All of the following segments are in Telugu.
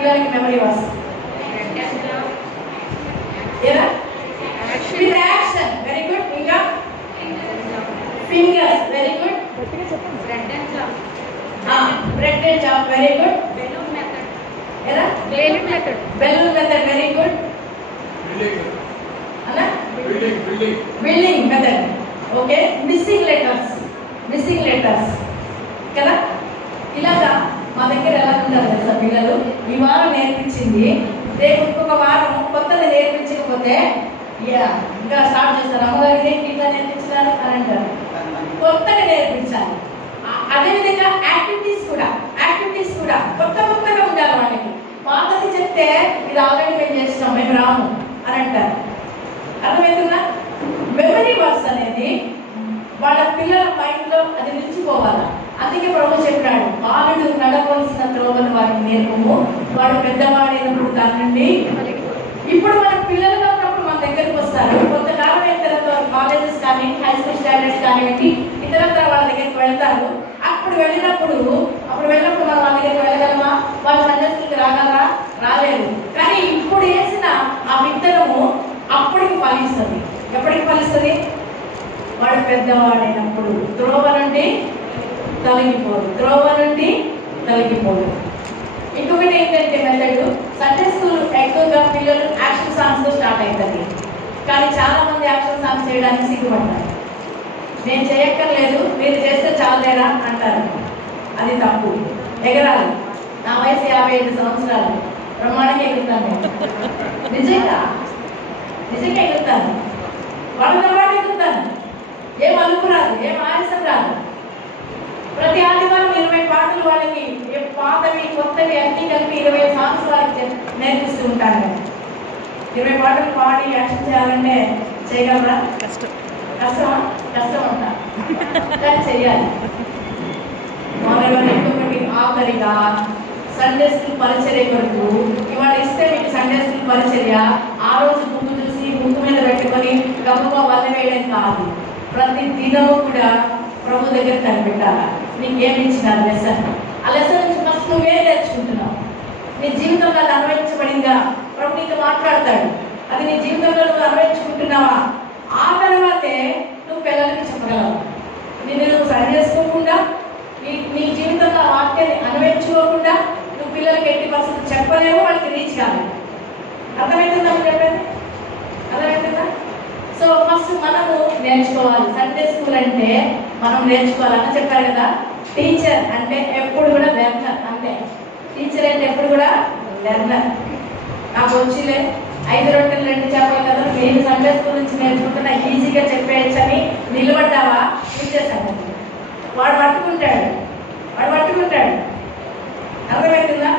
పిల్లలకి మెమరీ వర్స్? ఏరా? With action. Very good. ఇంకా fingers. Very good. Bread and chop. Very good. ఏరా? Balloon method. Very good. అలా building method. Okay. Missing letters కదా. ఇలాగా మా దగ్గర ఎలా ఉంటారు తెలుసా పిల్లలు? ఈ వారం నేర్పించింది రేపు ఇంకొక వారం కొత్తది నేర్పించకపోతే ఇంకా స్టార్ట్ చేస్తారు. అమ్మగారికి ఏంటి ఇట్లా నేర్పించారు అని అంటారు. కొత్తగా నేర్పించాలి. అదేవిధంగా యాక్టివిటీస్ కూడా కొత్తగా ఉండాలి వాళ్ళకి. పాతది చెప్తే ఇది ఆల్రెడీ మేము చేస్తాం, మేము రాము అని అంటారు. అర్థమవుతుందా? మెమరీ వర్స్ అనేది వాళ్ళ పిల్లల మైండ్ లో అది నిలిచిపోవాలి. అందుకే ప్రభు చెప్పాడు, బాలుడు నడవలసిన త్రోవను వారికి నేర్పము, వాడు పెద్దవాడైనప్పుడు దాని నుండి. ఇప్పుడు మన పిల్లలుగా ఉన్నప్పుడు మన దగ్గరకు వస్తారు. కొంతకాలం అయిన తర్వాత కాలేజెస్ కానీ హై స్కూల్ స్టాండర్డ్స్ కానివ్వండి ఇతరత్ర వాళ్ళ దగ్గరికి వెళ్తారు. అప్పుడు వెళ్ళినప్పుడు మనం వాళ్ళ దగ్గరికి వెళ్ళగలమా? వాళ్ళ సందర్శనకి రాగలరా? రాలేరు. కానీ ఇప్పుడు వేసిన ఆ విత్తనము అప్పటికి ఫలిస్తుంది. ఎప్పటికి ఫలిస్తుంది? వాడు పెద్దవాడైనప్పుడు. త్రోవ నుండి తొలగిపోదు. ఇంకొకటి ఏంటంటే మెథడ్, సండే స్కూల్ ఎక్కువగా పిల్లలు యాక్షన్ సాంగ్స్ తో స్టార్ట్ అవుతుంది. కానీ చాలా మంది యాక్షన్ సాంగ్స్ చేయడానికి సిగ్గుపడతారు. నేను చేయక్కర్లేదు, మీరు చేస్తే చాలేరా అంటారు. అది తప్పు. ఎగరాలి. నా వయసు 55 సంవత్సరాలు. బ్రహ్మాండంగా ఎగురుతాను నేను. నిజంగా ఎగురుతాను. వాళ్ళతో పాటు ఎగురుతాను. ఏం అలుపు రాదు, ఏం ఆలస్యం రాదు. ప్రతి ఆదివారం 20 పాటలు వాళ్ళకి, పాతవి కొత్తవి అన్ని కలిపి 20 సాంగ్స్ వాళ్ళకి నేర్పిస్తూ ఉంటాను. 20 పాటలు పాడి యాక్షన్ చేయాలంటే చేయగలరా? కష్టమా? కష్టం అంట, కానీ చెయ్యాలి. ఇంకొకటి ఆఖరిగా సండే స్కూల్ పరిచర్య కొరకు ఇవాళ ఇస్తే మీకు సండే స్కూల్ పరిచర్య ఆ రోజు బుక్ చూసి బుక్ మీద పెట్టుకొని గబగబా వల్ల వేయడం కాదు. ప్రతి దినము కూడా ప్రభు దగ్గర కనిపెట్టాలి. నీకేమి ఇచ్చినారు లెసన్? ఆ లెసన్ నుంచి ఫస్ట్ నువ్వే నేర్చుకుంటున్నావు. నీ జీవితంలో అది అన్వయించబడిందా? ప్రభు నీతో మాట్లాడతాడు. అది నీ జీవితంలో నువ్వు అన్వయించుకుంటున్నావా? ఆ తర్వాతే నువ్వు పిల్లలకి చెప్పగలవు. నువ్వు సరి చేసుకోకుండా నీ జీవితంలో ఆ వాక్యాన్ని అన్వయించుకోకుండా నువ్వు పిల్లలకి ఎట్టి పరిస్థితి చెప్పలేవు, వాళ్ళకి రీచ్ కాదు. అర్థమవుతుందా చెప్పండి? అర్థమవుతుందా? సో ఫస్ట్ మనము నేర్చుకోవాలి. సండే స్కూల్ అంటే మనం నేర్చుకోవాలని చెప్పారు కదా. టీచర్ అంటే ఎప్పుడు కూడా లెర్నర్. అంటే టీచర్ అంటే ఎప్పుడు కూడా లెర్నర్. నాకు వచ్చిలే 5 రొట్టెలు 2 చేపలు కదా, నేను సండే స్కూల్ నుంచి నేర్చుకుంటున్నా, ఈజీగా చెప్పేయచ్చని నిలబడ్డావా? ఇచ్చేసాను. వాడు పట్టుకుంటాడు. అర్థమవుతుందా?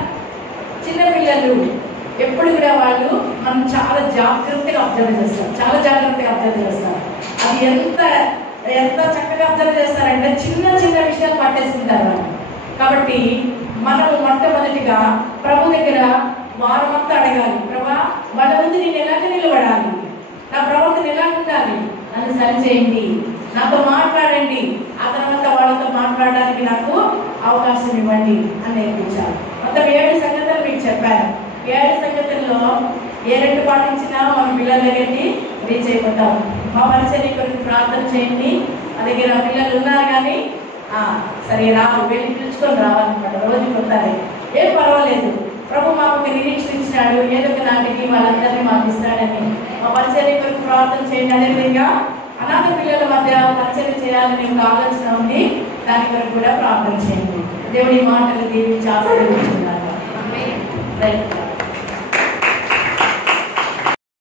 చిన్నపిల్లలు ఎప్పుడు కూడా వాళ్ళు మనం చాలా జాగ్రత్తగా అబ్జర్వ్ చేస్తాం. అది ఎంత చక్కగా అబ్జర్వ్ చేస్తారంటే చిన్న విషయాలు పట్టేసుకుంటారు వాళ్ళు. కాబట్టి మనము మొట్టమొదటిగా ప్రభు దగ్గర వారమంతా అడగాలి. ప్రభా, వాళ్ళ ముందు నేను ఎలాగ నిలబడాలి? నా ప్రవర్తన ఎలా ఉండాలి? నన్ను సరిచేయండి, నాతో మాట్లాడండి. ఆ తర్వాత వాళ్ళతో మాట్లాడడానికి నాకు అవకాశం ఇవ్వండి అని నేర్పించాలి. మొత్తం 7 సంగతులు మీకు చెప్పాను. 7 సంగతుల్లో ఏ 2 పాటించినా మన పిల్లల దగ్గరికి రీచ్ అయిపోతాం. మా పరిచర్య కొరకు ప్రార్థన చేయండి. మా దగ్గర పిల్లలు ఉన్నారు కానీ సరే వెళ్ళి పిలుచుకొని రావాలన్నమాట. రోజు కొట్టాలి, ఏం పర్వాలేదు. ప్రభు మాకు ఒక నిరీక్షణ ఇచ్చినాడు, ఏదో ఒక నాటికి వాళ్ళందరినీ మాకు ఇస్తాడని. మా పరిచర్య కొరకు ప్రార్థన చేయండి. అదేవిధంగా అనాథ పిల్లల మధ్య పరిచర్య చేయాలని ఒక ఆలోచన ఉంది. దాని కొరకు కూడా ప్రార్థన చేయండి. దేవుడి మాటలు దీవించాలి.